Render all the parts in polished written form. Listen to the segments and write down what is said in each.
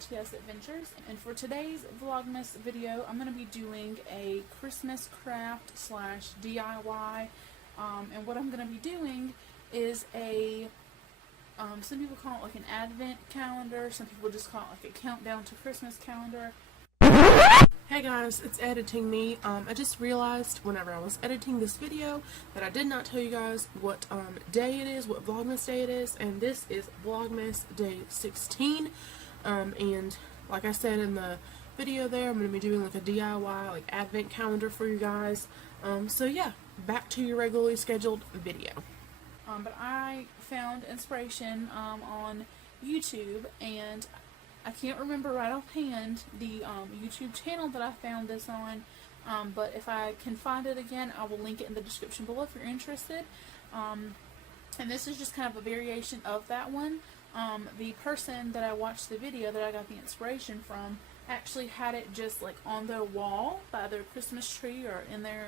TS Adventures, and for today's Vlogmas video I'm going to be doing a Christmas craft slash DIY, and what I'm going to be doing is a some people call it like an advent calendar, some people just call it like a countdown to Christmas calendar. Hey guys, it's editing me. I just realized whenever I was editing this video that I did not tell you guys what day it is, what Vlogmas day it is, and this is Vlogmas day 16. And like I said in the video there, I'm going to be doing like a DIY, like advent calendar for you guys. So yeah, back to your regularly scheduled video. But I found inspiration on YouTube, and I can't remember right offhand the YouTube channel that I found this on, but if I can find it again, I will link it in the description below if you're interested. And this is just kind of a variation of that one. The person that I watched the video that I got the inspiration from actually had it just like on their wall by their Christmas tree or in their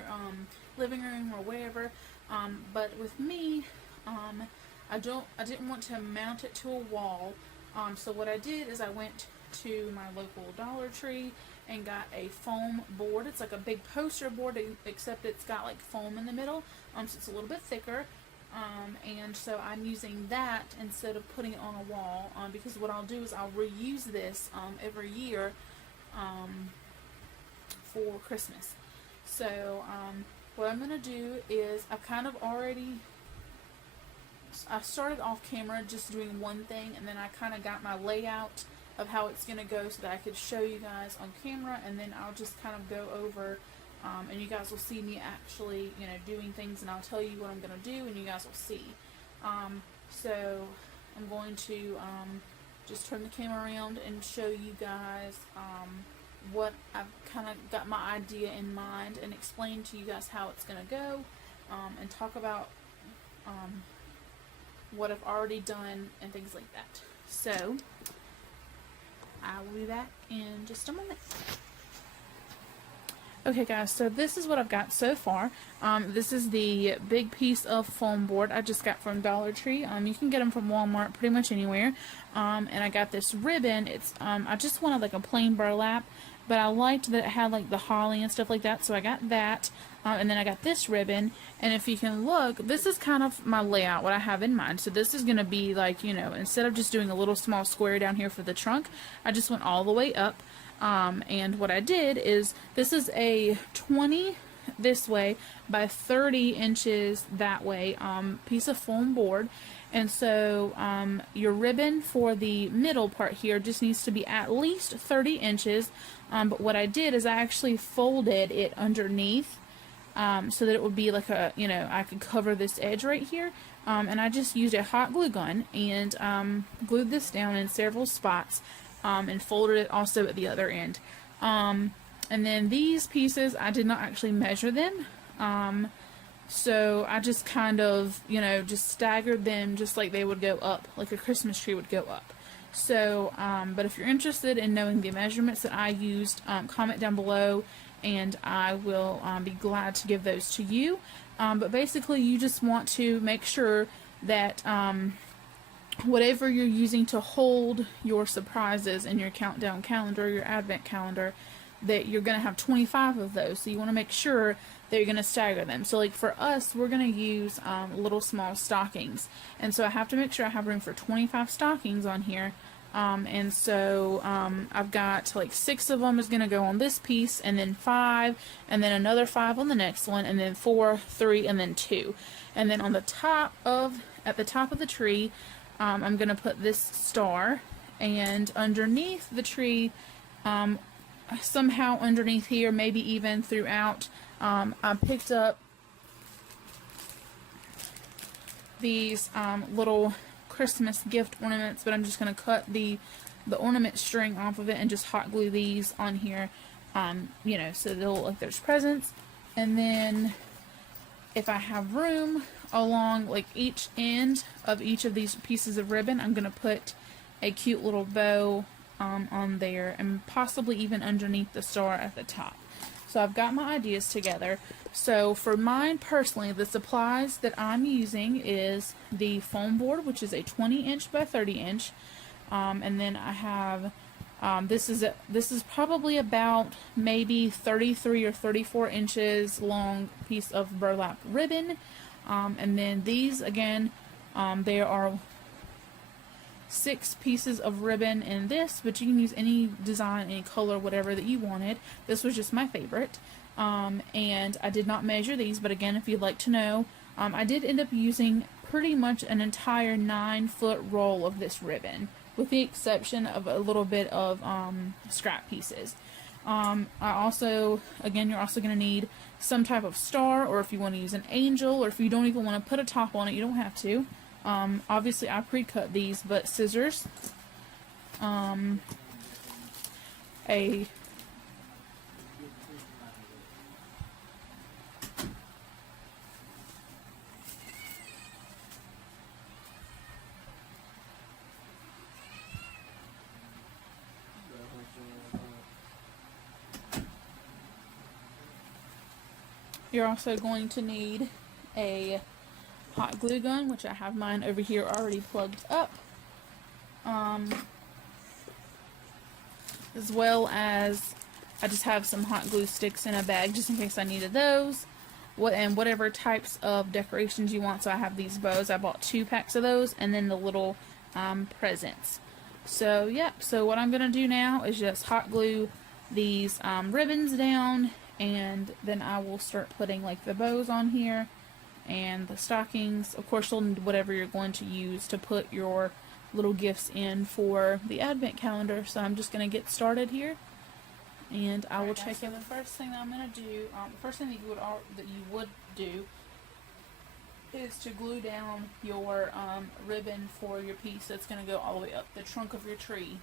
living room or wherever. But with me, I didn't want to mount it to a wall. So what I did is I went to my local Dollar Tree and got a foam board. It's like a big poster board, except it's got like foam in the middle, so it's a little bit thicker. And so I'm using that instead of putting it on a wall, because what I'll do is I'll reuse this every year for Christmas. So what I'm going to do is I've kind of already... I started off camera just doing one thing, and then I kind of got my layout of how it's going to go so that I could show you guys on camera, and then I'll just kind of go over, and you guys will see me actually, doing things, and I'll tell you what I'm going to do, and you guys will see. So I'm going to just turn the camera around and show you guys what I've kind of got my idea in mind, and explain to you guys how it's going to go, and talk about what I've already done and things like that. So I will be back in just a moment. Okay guys, so this is what I've got so far. This is the big piece of foam board I just got from Dollar Tree. You can get them from Walmart pretty much anywhere. And I got this ribbon. It's I just wanted like a plain burlap, but I liked that it had like the holly and stuff like that, so I got that. And then I got this ribbon, and if you can look, this is kind of my layout, what I have in mind. So this is going to be like, instead of just doing a little small square down here for the trunk, I just went all the way up. And what I did is, this is a 20 this way by 30 inches that way piece of foam board. And so your ribbon for the middle part here just needs to be at least 30 inches. But what I did is I actually folded it underneath so that it would be like a, I could cover this edge right here. And I just used a hot glue gun and glued this down in several spots and folded it also at the other end. And then these pieces, I did not actually measure them. So I just kind of, just staggered them just like they would go up, like a Christmas tree would go up. So, but if you're interested in knowing the measurements that I used, comment down below, and I will be glad to give those to you. But basically you just want to make sure that whatever you're using to hold your surprises in your countdown calendar, your advent calendar, that you're going to have 25 of those. So you want to make sure that you're going to stagger them. So like for us, we're going to use little small stockings. And so I have to make sure I have room for 25 stockings on here. And so I've got like 6 of them is going to go on this piece, and then 5, and then another 5 on the next one, and then 4, 3, and then 2. And then on the top of, at the top of the tree, I'm going to put this star, and underneath the tree, somehow underneath here, maybe even throughout, I picked up these little Christmas gift ornaments, but I'm just going to cut the ornament string off of it and just hot glue these on here, so they'll look like there's presents. And then if I have room along like each end of each of these pieces of ribbon, I'm going to put a cute little bow on there, and possibly even underneath the star at the top. So I've got my ideas together. So for mine personally, the supplies that I'm using is the foam board, which is a 20 inch by 30 inch. And then I have This is probably about maybe 33 or 34 inches long piece of burlap ribbon. And then these again, there are 6 pieces of ribbon in this, but you can use any design, any color, whatever that you wanted. This was just my favorite. And I did not measure these, but again, if you'd like to know, I did end up using pretty much an entire 9-foot roll of this ribbon, with the exception of a little bit of scrap pieces. I also, again, you're also going to need some type of star, or if you want to use an angel, or if you don't even want to put a top on it, you don't have to. Obviously, I pre-cut these, but scissors, a you're also going to need a hot glue gun, which I have mine over here already plugged up, as well as I just have some hot glue sticks in a bag just in case I needed those, and whatever types of decorations you want. So I have these bows, I bought 2 packs of those, and then the little presents. So yep, so what I'm going to do now is just hot glue these ribbons down, and then I will start putting like the bows on here and the stockings. Of course, you'll need whatever you're going to use to put your little gifts in for the advent calendar. So I'm just going to get started here, and I will check in. The first thing that I'm going to do, the first thing that you would do is to glue down your ribbon for your piece that's going to go all the way up the trunk of your tree.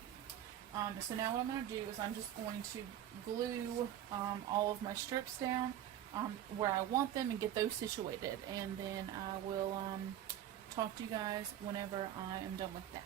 So now what I'm going to do is I'm just going to glue all of my strips down where I want them and get those situated, and then I will talk to you guys whenever I am done with that.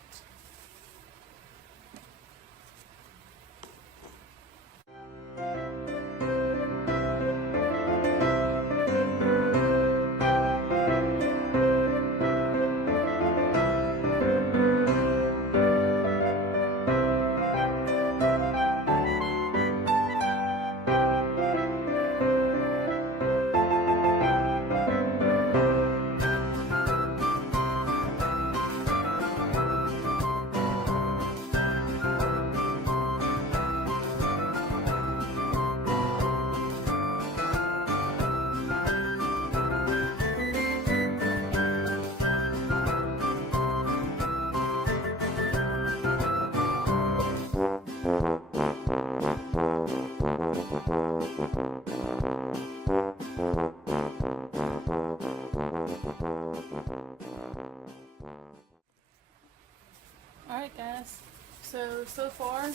Alright guys, so far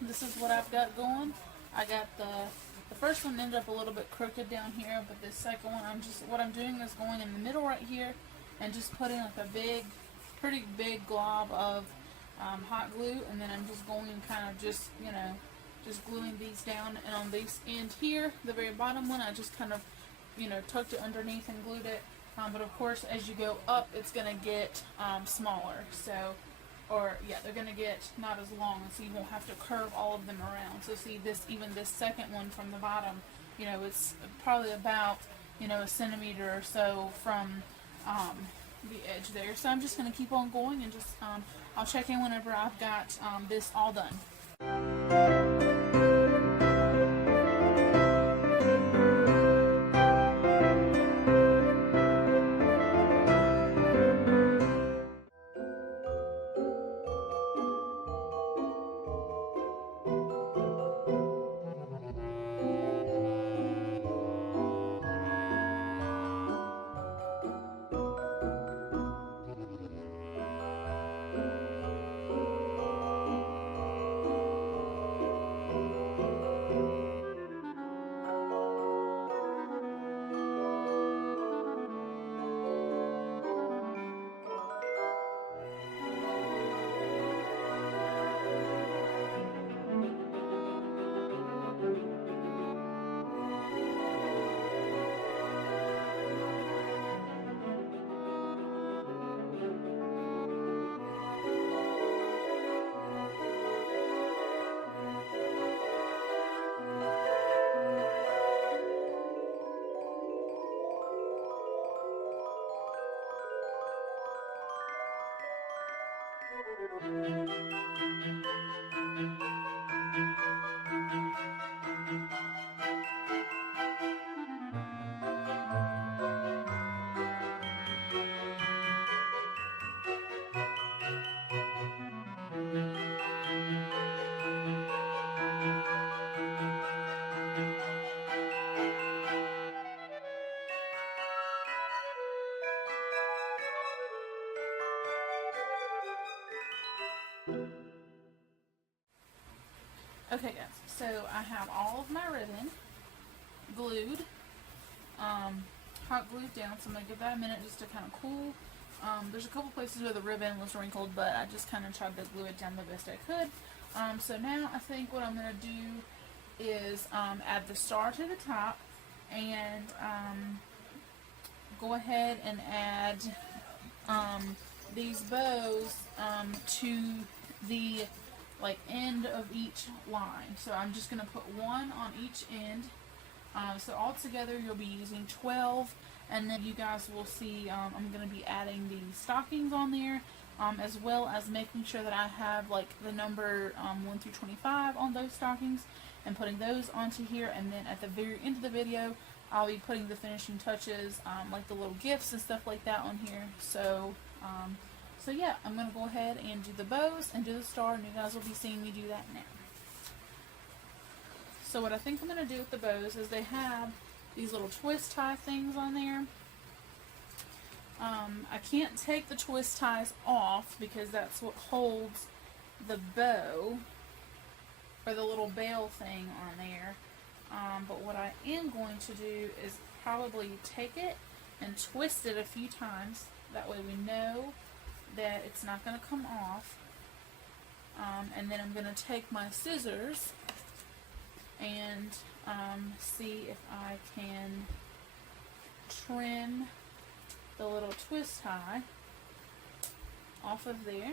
this is what I've got going. I got the first one ended up a little bit crooked down here, but this second one, what I'm doing is going in the middle right here and just putting like a pretty big glob of hot glue, and then I'm just going and kind of just gluing these down. And on this end here, the very bottom one, I just kind of tucked it underneath and glued it. But of course, as you go up, it's gonna get smaller. They're gonna get not as long, so you won't have to curve all of them around. So see even this second one from the bottom, it's probably about a centimeter or so from the edge there. So I'm just gonna keep on going, and just I'll check in whenever I've got this all done. Okay guys, so I have all of my ribbon glued, hot glued down, so I'm going to give that a minute just to kind of cool. There's a couple places where the ribbon was wrinkled, but I just kind of tried to glue it down the best I could. So now I think what I'm going to do is add the star to the top, and go ahead and add these bows to the end of each line. So I'm just going to put one on each end. So all together you'll be using 12, and then you guys will see I'm going to be adding the stockings on there, as well as making sure that I have the number 1 through 25 on those stockings and putting those onto here. And then at the very end of the video I'll be putting the finishing touches, like the little gifts and stuff like that on here. So yeah, I'm going to go ahead and do the bows and do the star, and you guys will be seeing me do that now. So what I think I'm going to do with the bows is they have these little twist tie things on there. I can't take the twist ties off because that's what holds the bow, or the little bell thing on there. But what I am going to do is probably take it and twist it a few times. That way we know that it's not going to come off. And then I'm going to take my scissors and see if I can trim the little twist tie off of there.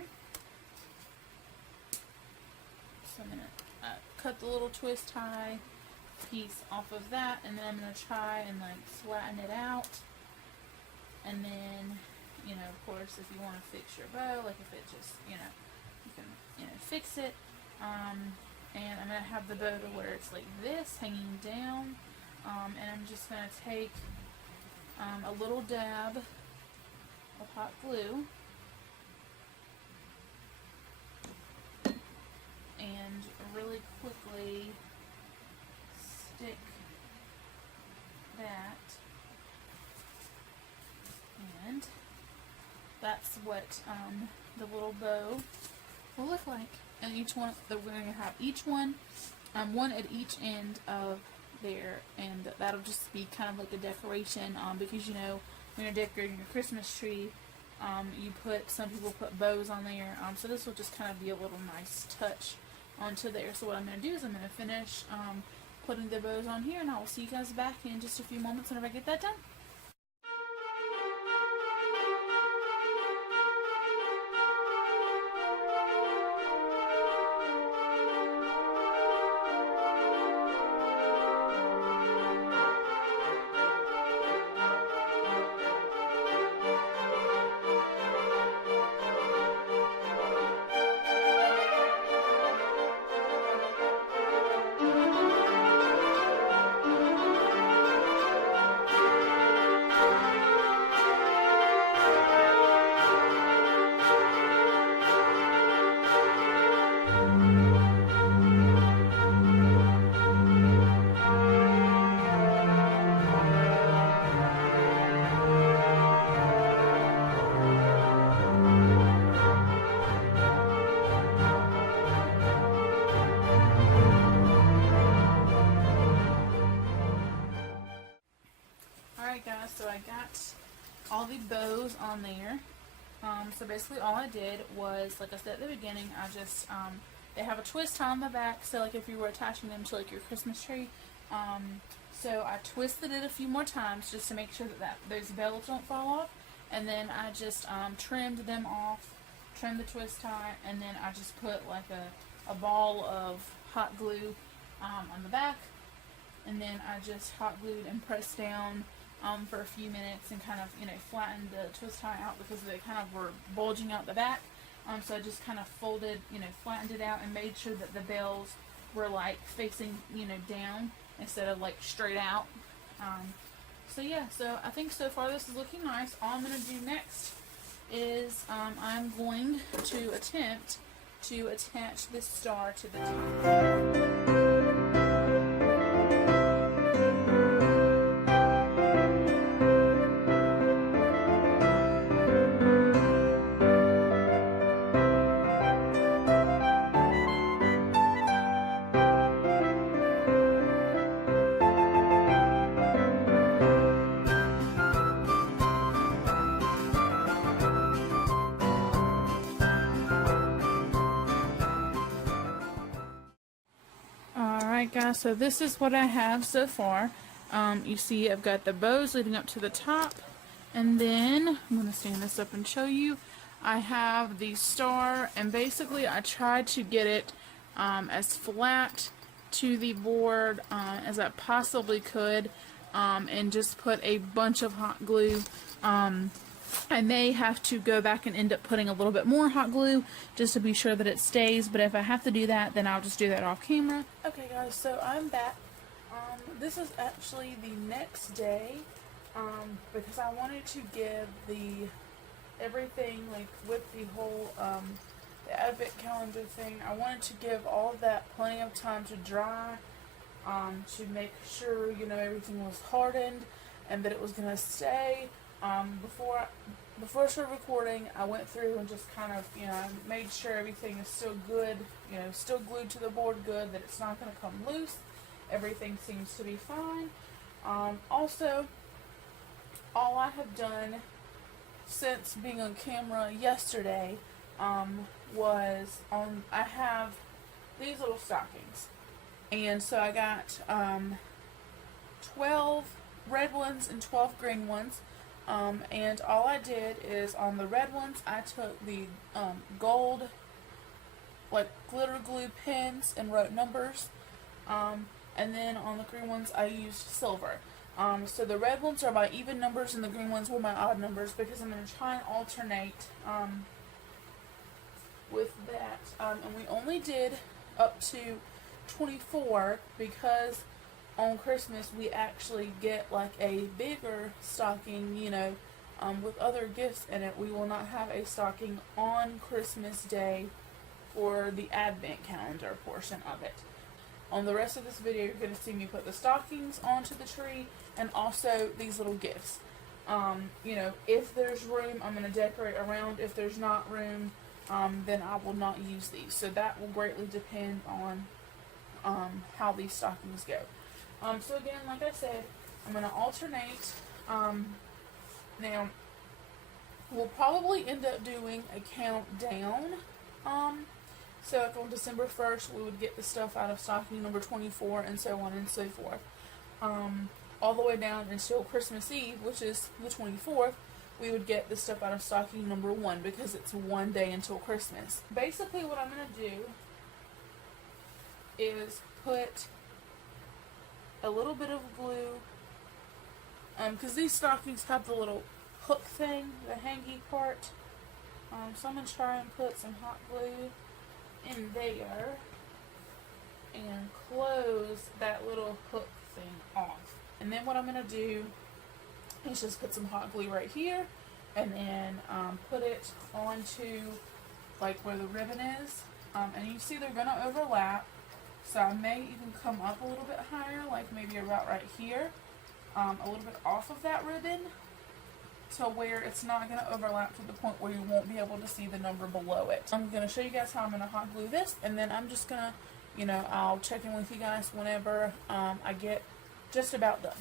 So I'm going to cut the little twist tie piece off of that, and then I'm going to try and flatten it out. And then, of course, if you want to fix your bow, if it just, you can, fix it. And I'm going to have the bow to where it's like this, hanging down. And I'm just going to take a little dab of hot glue and really quickly stick that. And that's what the little bow will look like. And each one, we're going to have each one, one at each end of there, and that'll just be kind of like a decoration, because when you're decorating your Christmas tree, some people put bows on there, so this will just kind of be a little nice touch onto there. So what I'm going to do is I'm going to finish putting the bows on here, and I will see you guys back in just a few moments whenever I get that done. Guys, so I got all the bows on there. So basically all I did was, like I said at the beginning, I just they have a twist tie on the back, so if you were attaching them to your Christmas tree, so I twisted it a few more times just to make sure that those bells don't fall off, and then I just trimmed them off, trimmed the twist tie, and then I just put a ball of hot glue on the back, and then I just hot glued and pressed down for a few minutes and kind of, flattened the twist tie out because they kind of were bulging out the back. So I just kind of folded, flattened it out and made sure that the bells were facing, down instead of straight out. So yeah, so I think so far this is looking nice. All I'm going to do next is I'm going to attempt to attach this star to the top. Alright guys, so this is what I have so far. You see I've got the bows leading up to the top, and then I'm going to stand this up and show you. I have the star, and basically I tried to get it as flat to the board as I possibly could, and just put a bunch of hot glue. I may have to go back and end up putting a little bit more hot glue just to be sure that it stays, but if I have to do that, then I'll just do that off camera. Okay guys, so I'm back. This is actually the next day, because I wanted to give everything, like with the whole the advent calendar thing, I wanted to give all of that plenty of time to dry, to make sure, you know, everything was hardened and that it was going to stay. Before I started recording, I went through and just kind of, you know, made sure everything is still good, you know, still glued to the board good, that it's not going to come loose. Everything seems to be fine. Also, all I have done since being on camera yesterday was I have these little stockings, and so I got 12 red ones and 12 green ones, and all I did is on the red ones I took the gold like glitter glue pens and wrote numbers, and then on the green ones I used silver. So the red ones are my even numbers and the green ones were my odd numbers, because I'm going to try and alternate with that. And we only did up to 24 because on Christmas we actually get like a bigger stocking, you know, with other gifts in it. We will not have a stocking on Christmas Day for the advent calendar portion of it. On the rest of this video, you're going to see me put the stockings onto the tree and also these little gifts. You know, if there's room, I'm going to decorate around. If there's not room, then I will not use these. So that will greatly depend on how these stockings go. So again, like I said, I'm going to alternate. Now, we'll probably end up doing a countdown. So if on December 1st we would get the stuff out of stocking number 24 and so on and so forth. All the way down until Christmas Eve, which is the 24th, we would get the stuff out of stocking number 1 because it's one day until Christmas. Basically what I'm going to do is put a little bit of glue, because these stockings have the little hook thing, the hangy part. So I'm going to try and put some hot glue in there and close that little hook thing off. And then what I'm going to do is just put some hot glue right here and then put it onto like where the ribbon is. And you see they're going to overlap, so I may even come up a little bit higher, like maybe about right here, a little bit off of that ribbon, to where it's not going to overlap to the point where you won't be able to see the number below it. I'm going to show you guys how I'm going to hot glue this, and then I'm just going to, you know, I'll check in with you guys whenever I get just about done.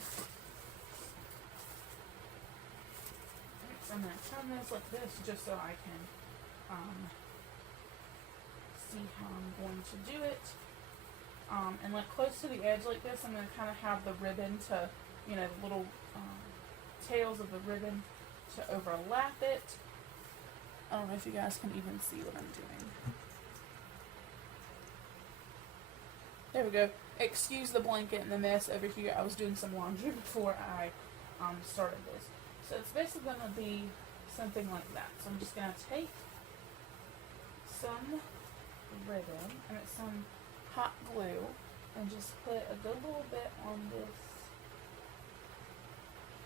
So I'm going to turn this like this just so I can see how I'm going to do it. And like close to the edge like this, I'm going to kind of have the ribbon to, you know, the little tails of the ribbon to overlap it. I don't know if you guys can even see what I'm doing. There we go. Excuse the blanket and the mess over here. I was doing some laundry before I started this. So it's basically going to be something like that. So I'm just going to take some ribbon and it's some hot glue and just put a good little bit on this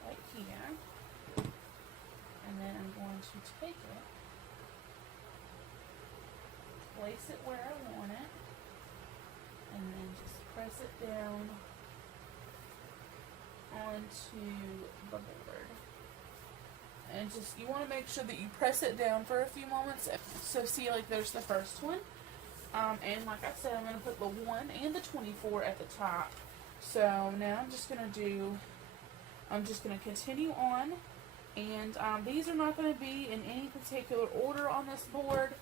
right here. And then I'm going to take it, place it where I want it, and then just press it down onto the board. And just, you want to make sure that you press it down for a few moments. So see, like there's the first one. And like I said, I'm going to put the 1 and the 24 at the top. So now I'm just going to continue on. And these are not going to be in any particular order on this board.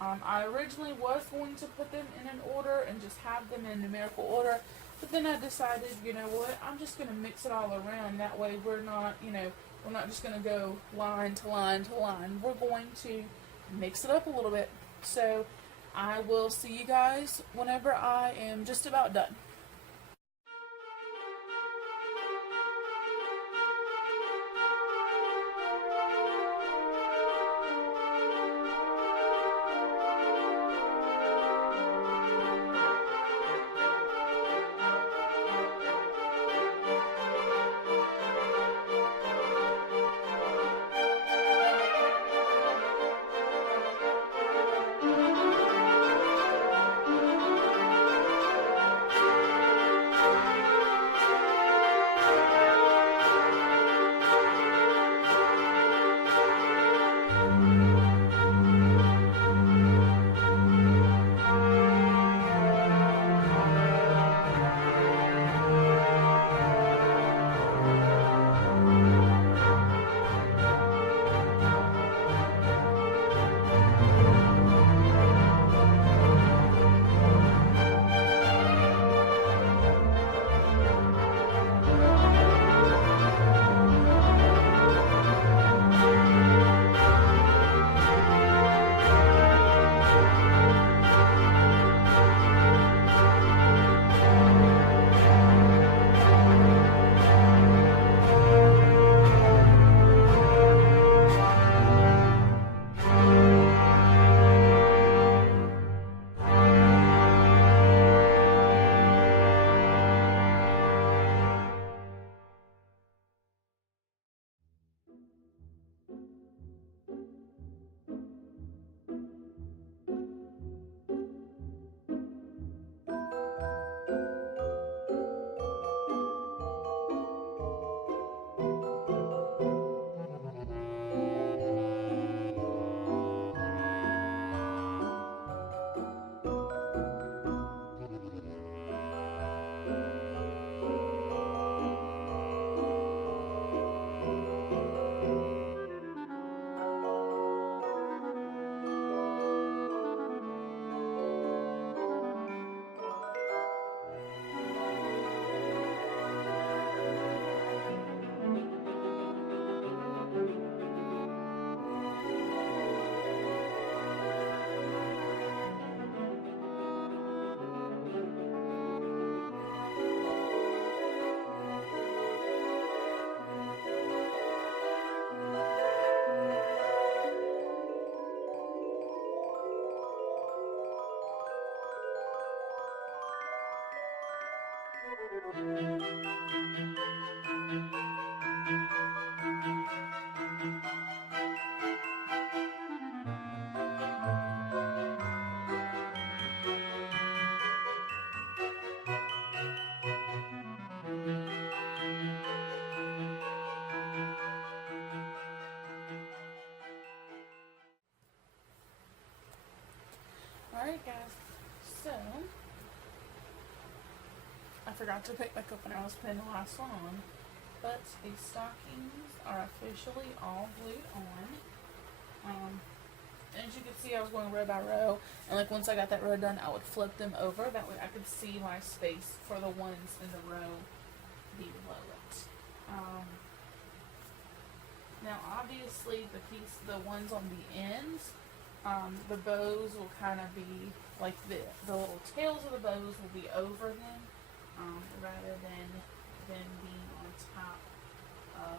I originally was going to put them in an order and just have them in numerical order, But then I decided, you know what, I'm just going to mix it all around. That way we're not, you know, we're not just going to go line to line to line. We're going to mix it up a little bit. So I will see you guys whenever I am just about done. Alright guys, so I forgot to pick back up when I was putting the last one on, but the stockings are officially all glued on. As you can see, I was going row by row, and like once I got that row done, I would flip them over. That way I could see my space for the ones in the row below it. Now obviously the ones on the ends, the bows will kind of be like the little tails of the bows will be over them, rather than being on top of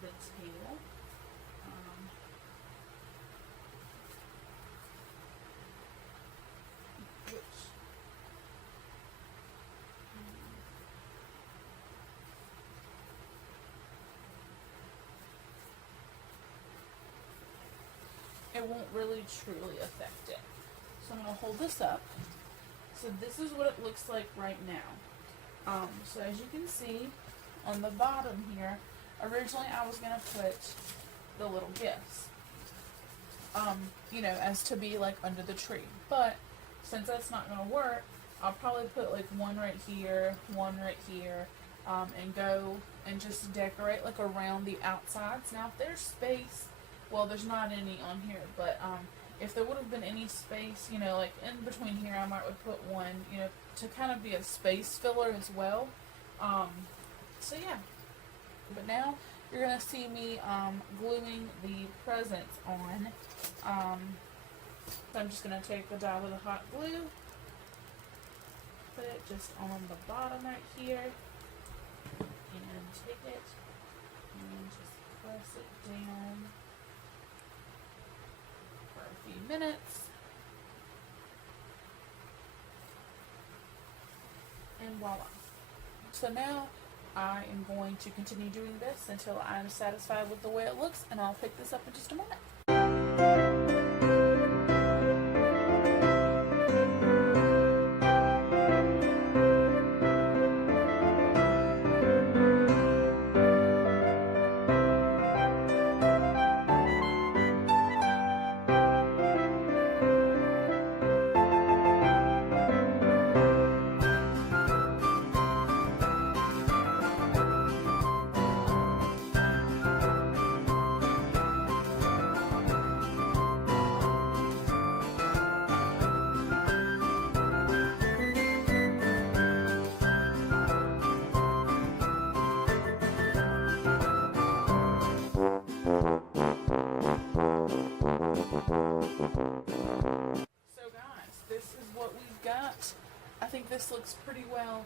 the tail. It won't really truly affect it. So I'm going to hold this up. So this is what it looks like right now. So as you can see on the bottom here, originally I was going to put the little gifts, you know, as to be like under the tree. But since that's not going to work, I'll probably put like one right here, and go and just decorate like around the outsides. Now if there's space, well, there's not any on here, but if there would have been any space, you know, like in between here, I might would put one, you know, to kind of be a space filler as well. So yeah. But now you're gonna see me gluing the presents on. So I'm just gonna take the dab of the hot glue, put it just on the bottom right here, and take it and just press it down for a few minutes. And voila. So now I am going to continue doing this until I'm satisfied with the way it looks, and I'll pick this up in just a moment. So guys, this is what we've got. I think this looks pretty well.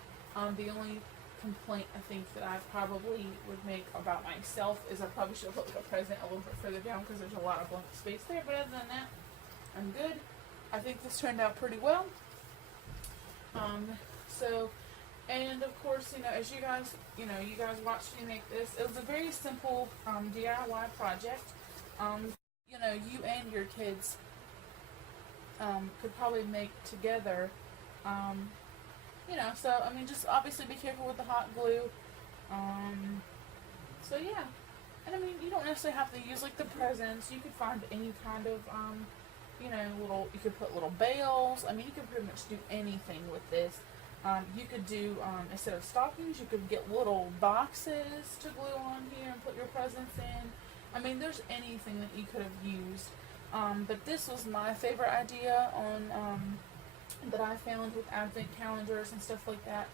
The only complaint I think that I probably would make about myself is I probably should have put the present a little bit further down because there's a lot of blank space there, but other than that, I'm good. I think this turned out pretty well. And of course, as you guys watched me make this, it was a very simple DIY project. You and your kids could probably make together. So I mean, just obviously be careful with the hot glue. So yeah, and I mean, you don't necessarily have to use like the presents. You could find any kind of you could put little bales. I mean, you could pretty much do anything with this. You could do, instead of stockings, you could get little boxes to glue on here and put your presents in. I mean, there's anything that you could have used. But this was my favorite idea on that I found with advent calendars and stuff like that.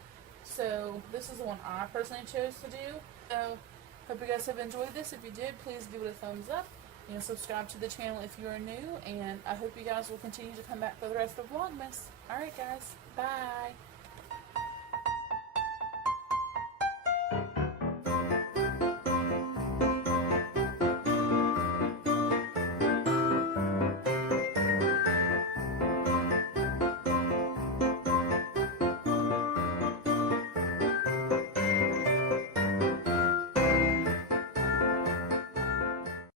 So this is the one I personally chose to do. So hope you guys have enjoyed this. If you did, please give it a thumbs up. Subscribe to the channel if you are new. And I hope you guys will continue to come back for the rest of Vlogmas. Alright guys, bye!